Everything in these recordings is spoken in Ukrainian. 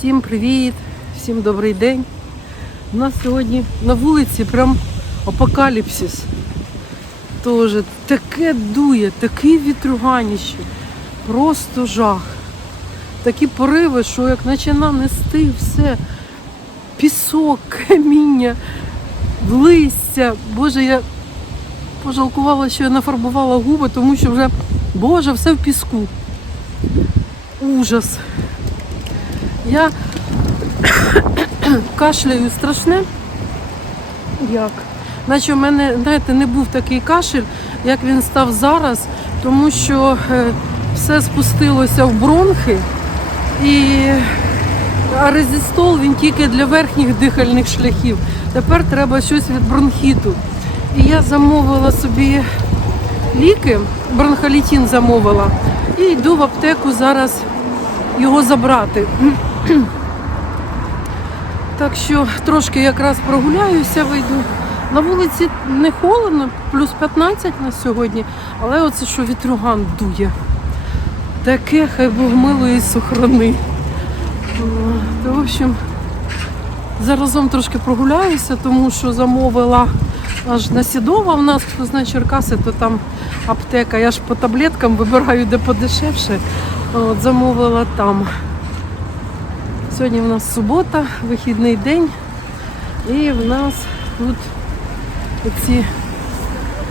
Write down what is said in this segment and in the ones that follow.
Всім привіт, всім добрий день. У нас сьогодні на вулиці прям апокаліпсис. Тоже таке дує, такий вітруганіще. Просто жах. Такі пориви, що як почина нести все. Пісок, каміння, листя. Боже, я пожалкувала, що я нафарбувала губи, тому що вже, боже, все в піску. Ужас. Я кашляю страшне. Як? Наче в мене, знаєте, не був такий кашель, як він став зараз, тому що е, все спустилося в бронхи. І а резистол він тільки для верхніх дихальних шляхів. Тепер треба щось від бронхіту. І я замовила собі ліки, бронхолітін замовила, і йду в аптеку зараз його забрати. Так що трошки якраз прогуляюся, вийду. На вулиці не холодно, плюс 15 на сьогодні, але оце що вітруган дує. Таке хай Бог милує і сохрани. То, в общем, заразом трошки прогуляюся, тому що замовила аж на Сідова в нас, хто знає Черкаси, то там аптека. Я ж по таблеткам вибираю, де подешевше. От, замовила там. Сьогодні в нас субота, вихідний день. І в нас тут оці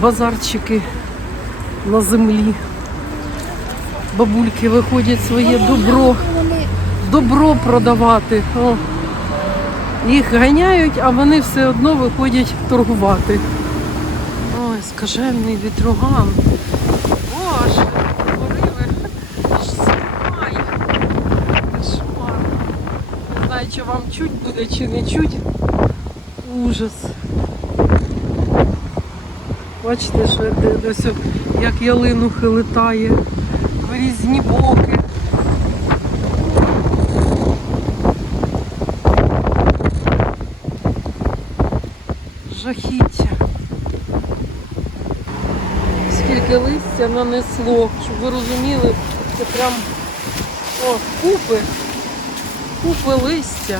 базарчики на землі. Бабульки виходять своє добро, добро продавати. О. Їх ганяють, а вони все одно виходять торгувати. Ой, скажений вітруган. Боже, пориви. Аж зимає. Кошмар. Чи вам чуть буде, чи не чуть. Ужас. Бачите, що де- ось як ялинухи летає в різні боки. Жахіття. Скільки листя нанесло, щоб ви розуміли, це прям о, купи, купи листя.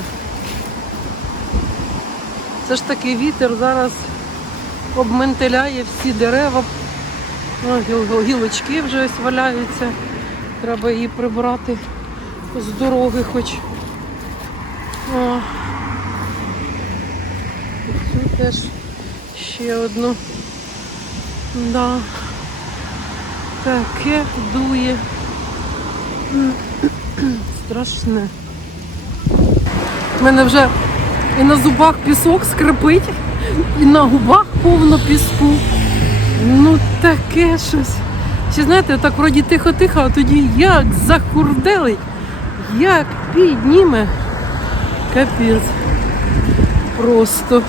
Це ж такий вітер зараз обментеляє всі дерева. Гіл- гілочки вже ось валяються. Треба її прибрати з дороги хоч. О. І Тут теж ще одну. Да. Таке дує. Страшне. У мене вже і на зубах пісок скрипить, і на губах повно піску. Ну таке щось. Чи знаєте, так вроді тихо-тихо, а тоді як захурделить, як підніме. Капець. Просто.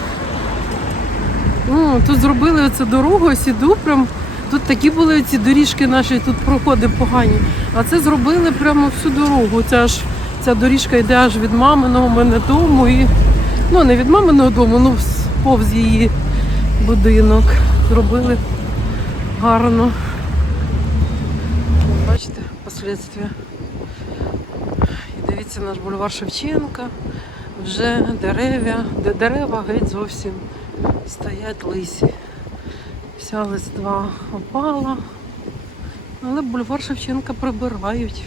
Ну, тут зробили оцю дорогу, ось іду прям. Тут такі були ці доріжки наші, тут проходи погані. А це зробили прямо всю дорогу. Ця ж ця доріжка йде аж від маминого мене дому і ну не від маминого дому, ну повз її будинок. Зробили гарно. Бачите, последствия. І дивіться наш бульвар Шевченка. Вже дерев'я, де дерева геть зовсім стоять лисі. Вся листва опала. Але бульвар Шевченка прибирають.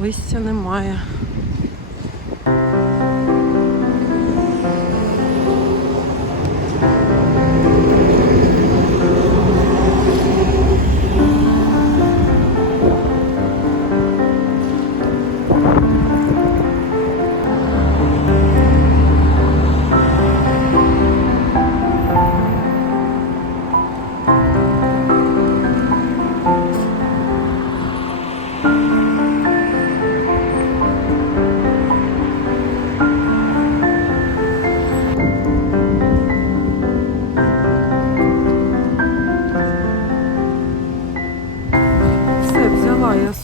Листя немає.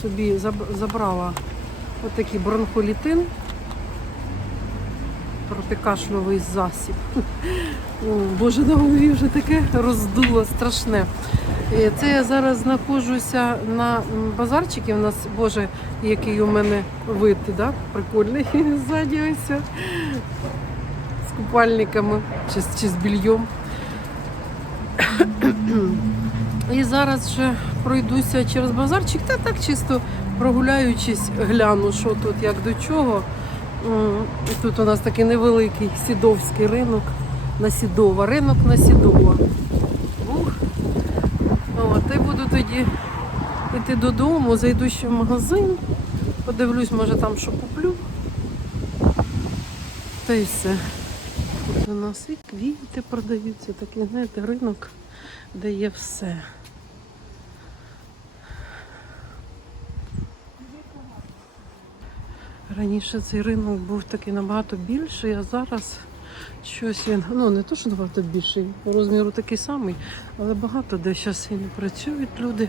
Собі, забрала отакий бронхолітин. протикашльовий засіб. О, Боже, на голові вже таке роздуло страшне. Е, Це я зараз знаходжуся на базарчикі. У нас, Боже, який у мене вид, да? прикольний ззаді ось з купальниками чи, чи з більйом. І зараз вже пройдуся через базарчик, та так чисто прогуляючись, гляну, що тут, як до чого. Тут у нас такий невеликий сідовський ринок на Сідова. Ринок на Сідова. Ух. От, і буду тоді йти додому, зайду ще в магазин, подивлюсь, може там що куплю. Та й все. Тут у нас і квіти продаються, такий, знаєте, ринок, де є все. Раніше цей ринок був такий набагато більший, а зараз щось він, ну не то, що набагато більший, по розміру такий самий, але багато де зараз і не працюють люди.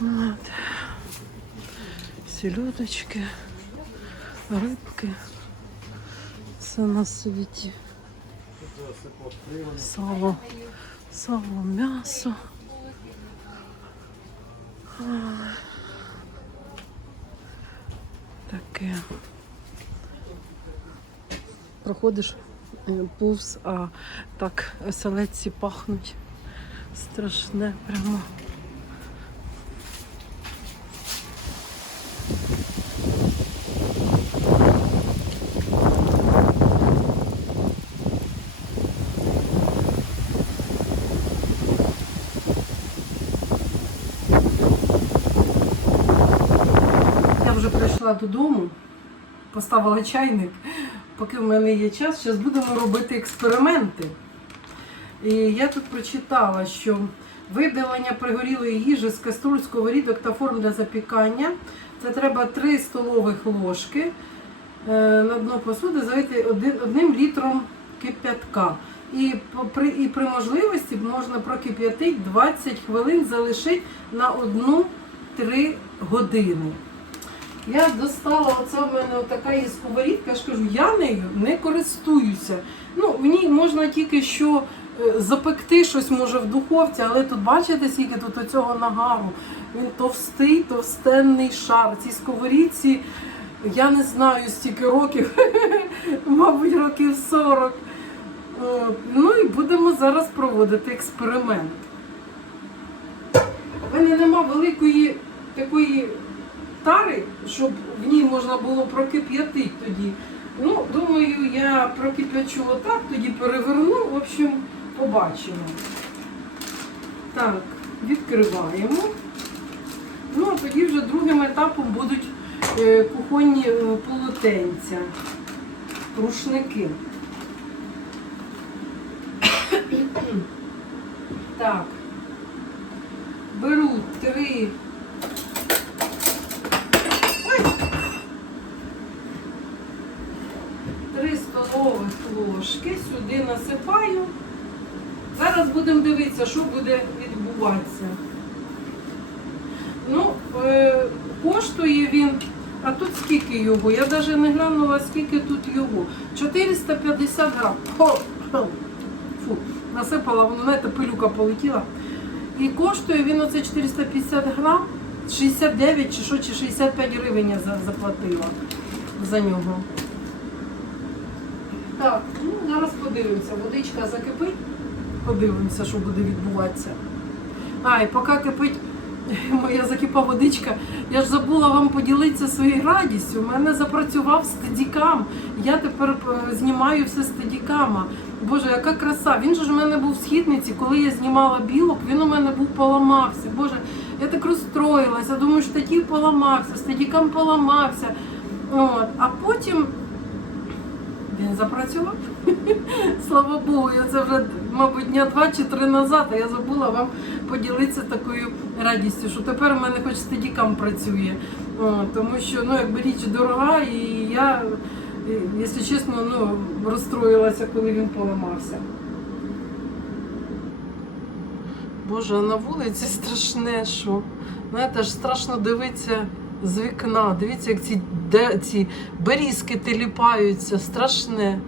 От. Сільодочки, рибки. Все на світі. Сало, сало, м'ясо. Таке. Проходиш е, повз, а так оселедці пахнуть. Страшне прямо. Я вже прийшла додому, поставила чайник. Поки в мене є час, зараз будемо робити експерименти. І я тут прочитала, що видалення пригорілої їжі з каструль, сковорідок та форм для запікання. Це треба 3 столових ложки е, на дно посуди залити один, одним літром кип'ятка. І при, і при можливості можна прокип'ятити 20 хвилин, залишити на 1-3 години. Я достала оце в мене така є сковорідка, я ж кажу, я нею не користуюся. Ну, в ній можна тільки що е, запекти щось може в духовці, але тут бачите, скільки тут оцього нагару. Він товстий, товстенний шар. Цій сковорідці я не знаю стільки років, мабуть, років 40. Ну і будемо зараз проводити експеримент. У мене нема великої такої тари, щоб в ній можна було прокип'ятити тоді. Ну, думаю, я прокип'ячу отак, тоді переверну, в общем, побачимо. Так, відкриваємо. Ну, а тоді вже другим етапом будуть е, кухонні е, полотенця, рушники. Так. Беру три Три столових ложки сюди насипаю. Зараз дивитися, що буде відбуватися. Ну, е, коштує він, а тут скільки його? Я навіть не глянула, скільки тут його. 450 грам. Фу, насипала, воно, знаєте, пилюка полетіла. І коштує він оце 450 грам, 69 чи що, чи 65 гривень я заплатила за нього. Так, ну зараз подивимося. Водичка закипить, подивимося, що буде відбуватися. А, і поки кипить моя закипа водичка, я ж забула вам поділитися своєю радістю. У мене запрацював стедікам. Я тепер е, знімаю все стедікама. Боже, яка краса! Він же ж у мене був в східниці, коли я знімала білок, він у мене був поламався. Боже, я так розстроїлася. Думаю, штатів поламався, стедікам поламався. От. А потім він запрацював. Слава Богу, я це вже, мабуть, дня два чи три назад, а я забула вам поділитися такою радістю, що тепер у мене хоч стедікам працює. Тому що ну, якби річ дорога, і я, якщо чесно, ну, розстроїлася, коли він поламався. Боже, на вулиці страшне, що. Знаєте, ж страшно дивитися з вікна. Дивіться, як ці, де, ці берізки теліпаються, страшне.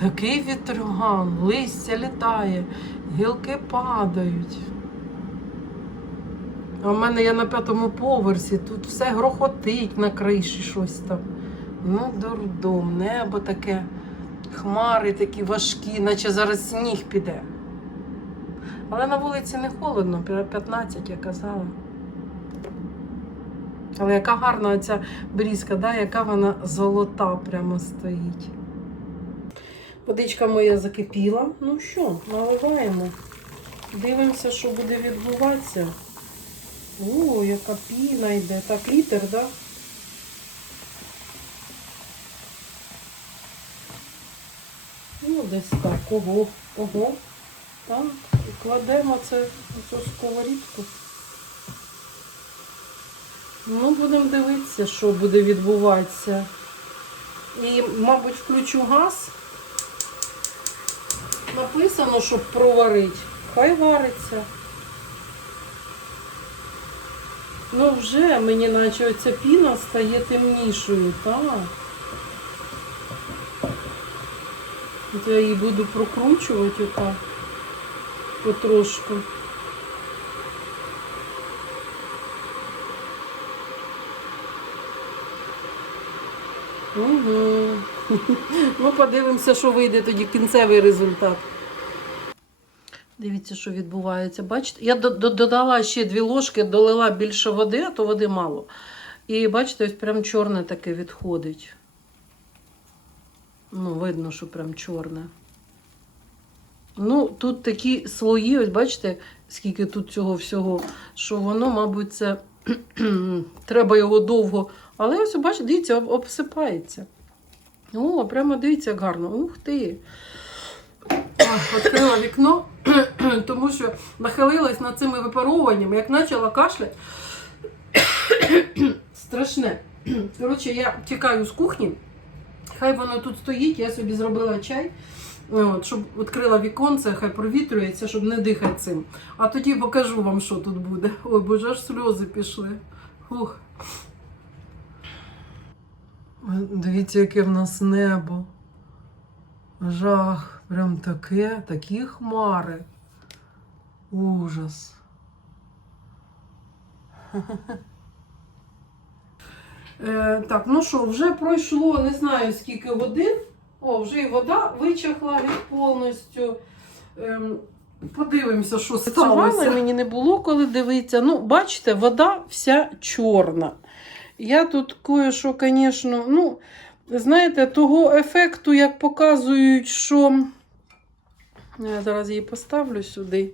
Такий вітроган, листя літає, гілки падають. А в мене я на п'ятому поверсі, тут все грохотить на криші щось там. Ну, дурдом, небо таке, хмари такі важкі, наче зараз сніг піде. Але на вулиці не холодно, 15, я казала. Але яка гарна оця брізка, да? яка вона золота прямо стоїть. Водичка моя закипіла. Ну що, наливаємо. Дивимося, що буде відбуватися. О, яка піна йде. Так, літр, так? Да? Ну, десь так. Ого, ого. Так, кладемо це цю сковорідку. Ну, будемо дивитися, що буде відбуватися. І, мабуть, включу газ. Написано, щоб проварити. Хай вариться. Ну, вже мені наче оця піна стає темнішою, так. От я її буду прокручувати отак. Потрошку. Угу. Ну, подивимося, що вийде тоді кінцевий результат. Дивіться, що відбувається. Бачите? Я до- до- додала ще дві ложки, долила більше води, а то води мало. І бачите, ось прям чорне таке відходить. Ну, видно, що прям чорне. Ну, тут такі слої, ось бачите, скільки тут цього всього, що воно, мабуть, це треба його довго. Але ось, бачите, дивіться, обсипається. О, прямо дивіться, як гарно. Ух ти. Відкрила вікно, тому що нахилилась над цими випаровуваннями, як почала кашляти. Страшне. Коротше, я тікаю з кухні. Хай воно тут стоїть, я собі зробила чай, от, щоб відкрила віконце, хай провітрюється, щоб не дихати цим. А тоді покажу вам, що тут буде. Ой, боже, аж сльози пішли. Ух. Дивіться, яке в нас небо. Жах. Прям таке, такі хмари. Ужас. Е, так, ну що, вже пройшло не знаю скільки годин. О, вже і вода вичахла від повністю. Ем, подивимося, що сталося. Мені не було коли дивитися. Ну, бачите, вода вся чорна. Я тут кое-що, звісно, ну, знаєте, того ефекту, як показують, що. Я зараз її поставлю сюди.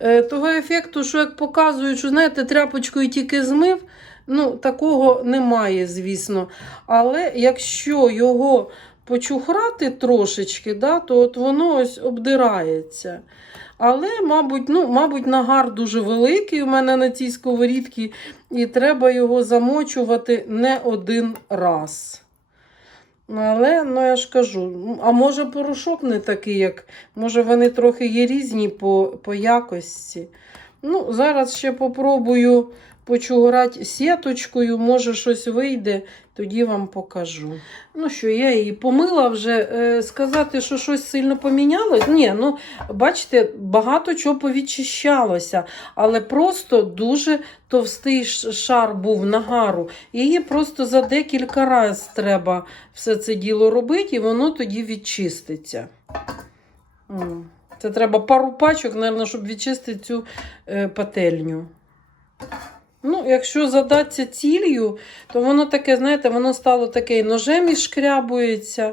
Е, того ефекту, що як показують, що знаєте, тряпочкою тільки змив, ну, такого немає, звісно. Але якщо його почухрати трошечки, да, то от воно ось обдирається. Але, мабуть, ну, мабуть, нагар дуже великий у мене на цій сковорідці, і треба його замочувати не один раз. Але, ну я ж кажу, а може порошок не такий, як. Може, вони трохи є різні по, по якості. Ну, зараз ще попробую почуграти сіточкою, може щось вийде, тоді вам покажу. Ну що, я її помила вже. Е, сказати, що щось сильно помінялось. Ні, ну бачите, багато чого повідчищалося, але просто дуже товстий шар був нагару. Її просто за декілька разів треба все це діло робити, і воно тоді відчиститься. Це треба пару пачок, мабуть, щоб відчистити цю е, пательню. Ну, якщо задатися ціллю, то воно таке, знаєте, воно стало таке ножем і шкрябується.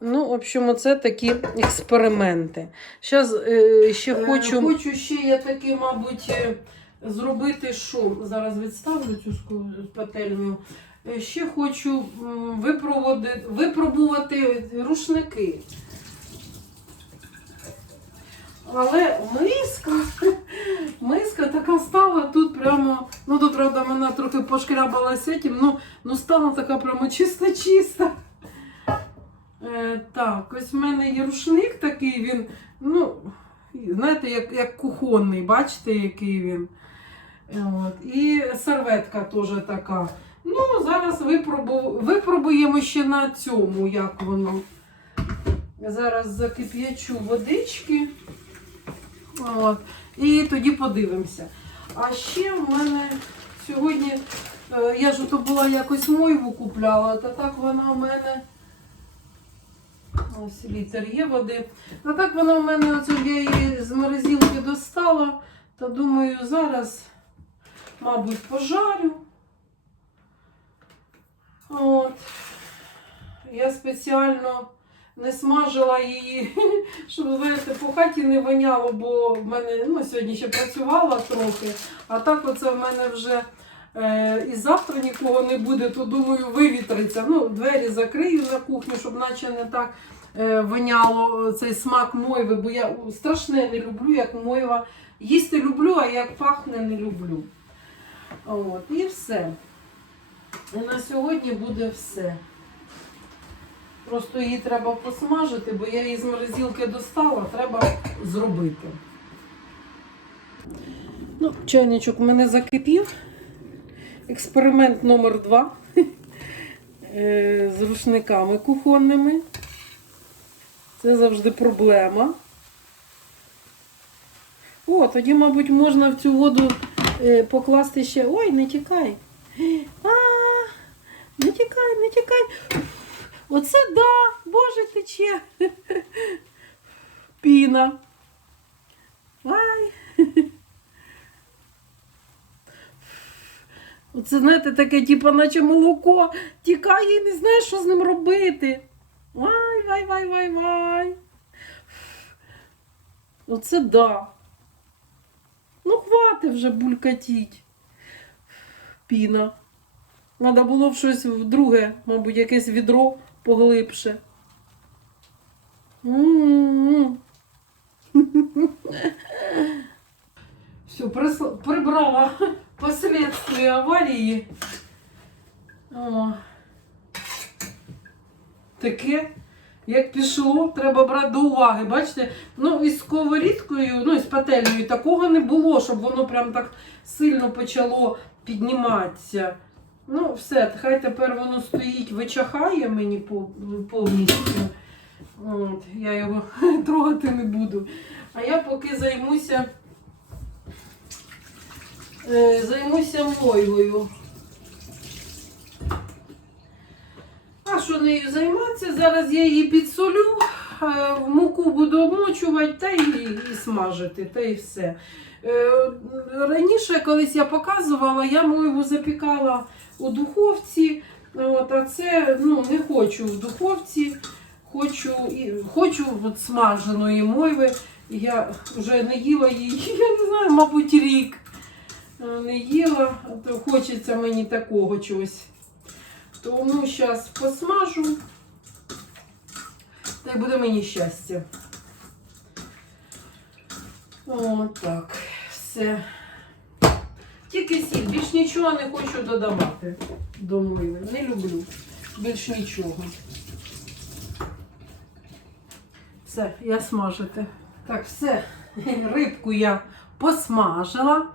Ну, в общем, це такі експерименти. Зараз е, ще хочу. Хочу ще я таки, мабуть, е, зробити що? Зараз відставлю цю пательню. Е, Ще хочу випробувати рушники. Але миска, миска така стала тут прямо, ну тут, правда, вона трохи пошкрябалася цим, ну, ну стала така прямо чиста-чиста. Е, так, ось в мене є рушник такий, він, ну, знаєте, як, як кухонний, бачите, який він. От. І серветка теж така. Ну, зараз випробу... випробуємо ще на цьому, як воно. Зараз закип'ячу водички. От, і тоді подивимося. А ще в мене сьогодні, е, я ж то була якось мойву купляла, та так вона в мене. Ось літр є води. Та так вона в мене, оце я її з морозилки достала. Та думаю, зараз, мабуть, пожарю. От. Я спеціально не смажила її, щоб, знаєте, по хаті не воняло, бо в мене ну, сьогодні ще працювала трохи, а так оце в мене вже е, і завтра нікого не буде, то думаю, вивітриться. Ну, двері закрию на кухню, щоб наче не так е, воняло цей смак мойви, бо я страшне не люблю, як мойва. Їсти люблю, а як пахне, не люблю. От, і все. І на сьогодні буде все. Просто її треба посмажити, бо я її з морозилки достала, треба зробити. Ну, чайничок у мене закипів. Експеримент номер два Е, з рушниками кухонними. Це завжди проблема. О, тоді, мабуть, можна в цю воду е, покласти ще. Ой, не тікай. А, не тікай, не тікай. Оце да, боже тече. Піна. Ай. Оце, знаєте, таке, типу, наче молоко тікає і не знаєш, що з ним робити. Вай, вай, вай, вай, вай. Оце да. Ну, хвати вже булькатіть. Піна. Треба було б щось вдруге, мабуть, якесь відро поглибше. Все, прибрала последствия аварії. О. Таке, як пішло, треба брати до уваги. Бачите, ну із сковорідкою, ну із пательнею такого не було, щоб воно прям так сильно почало підніматися. Ну, все, хай тепер воно стоїть, вичахає мені повністю. От, я його трогати не буду. А я поки займуся, е, займуся мойвою. А що нею займатися? Зараз я її підсолю, е, в муку буду обмочувати та і, і смажити, та і все. Е, Раніше, колись я показувала, я мойву запікала у духовці. От, а це ну, не хочу в духовці, хочу, хочу от смаженої мойви. Я вже не їла її, я не знаю, мабуть, рік е, не їла, то хочеться мені такого чогось. Тому зараз посмажу. Та й буде мені щастя. Отак, все. Тільки сіль, більш нічого не хочу додавати до миви. Не люблю. Більш нічого. Все, я смажити. Так, все. Рибку я посмажила.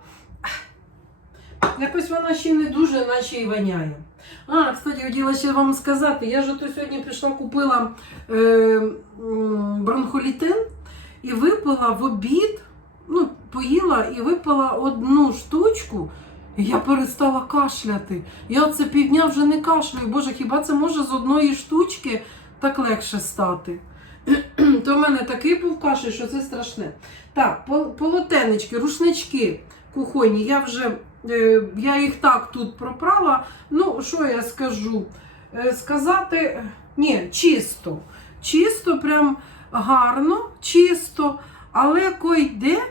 Якось вона ще не дуже, наче і воняє. А, кстати, хотіла ще вам сказати, я ж то сьогодні пішла, купила е, бронхолітин і випила в обід, ну, поїла і випила одну штучку, і я перестала кашляти. Я оце півдня вже не кашляю. Боже, хіба це може з одної штучки так легше стати? То в мене такий був кашель, що це страшне. Так, пол- полотенечки, рушнички кухонні. Я вже е, я їх так тут пропрала. Ну, що я скажу? Е, сказати, ні, чисто. Чисто, прям гарно, чисто, але койде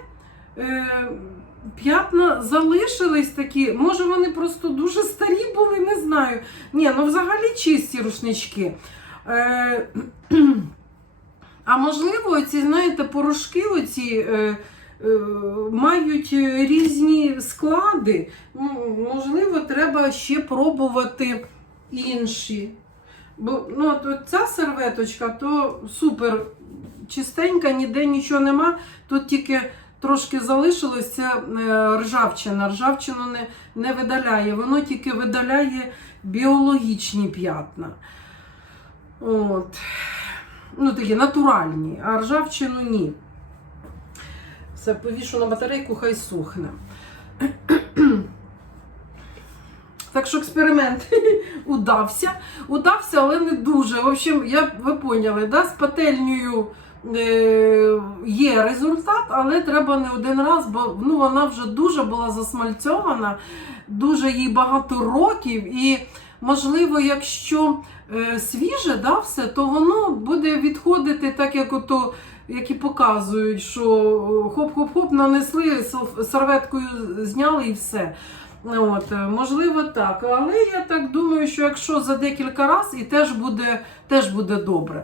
п'ятна залишились такі. Може, вони просто дуже старі були, не знаю. Ні, ну взагалі чисті рушнички. Е, а можливо, ці, знаєте, порошки оці. Е, е, Мають різні склади. Можливо, треба ще пробувати інші. Бо ну, от ця серветочка, то супер чистенька, ніде нічого нема. Тут тільки трошки залишилось, це е, ржавчина. Ржавчину не, не видаляє, воно тільки видаляє біологічні п'ятна. От. Ну, такі натуральні, а ржавчину ні. Все, повішу на батарейку, хай сухне. Так що експеримент удався. Удався, але не дуже. В общем, я, ви поняли, да? з пательнею є результат, але треба не один раз, бо ну, вона вже дуже була засмальцьована, дуже їй багато років. І, можливо, якщо е, свіже да, все, то воно буде відходити так, як ото. Які показують, що хоп-хоп-хоп нанесли, серветкою зняли і все. От, е, можливо, так. Але я так думаю, що якщо за декілька разів, і теж буде, теж буде добре.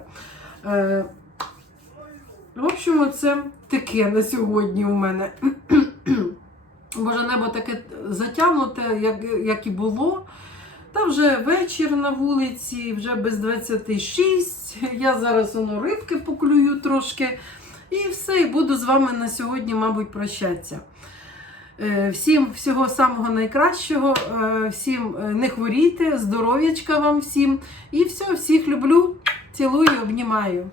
В общем, це таке на сьогодні у мене. Боже, небо таке затягнуте, як, як і було. Та вже вечір на вулиці, вже без 26. Я зараз воно рибки поклюю трошки. І все, і буду з вами на сьогодні, мабуть, прощатися. Е, Всім всього самого найкращого, е, всім е, не хворійте, здоров'ячка вам всім. І все, всіх люблю, цілую, обнімаю.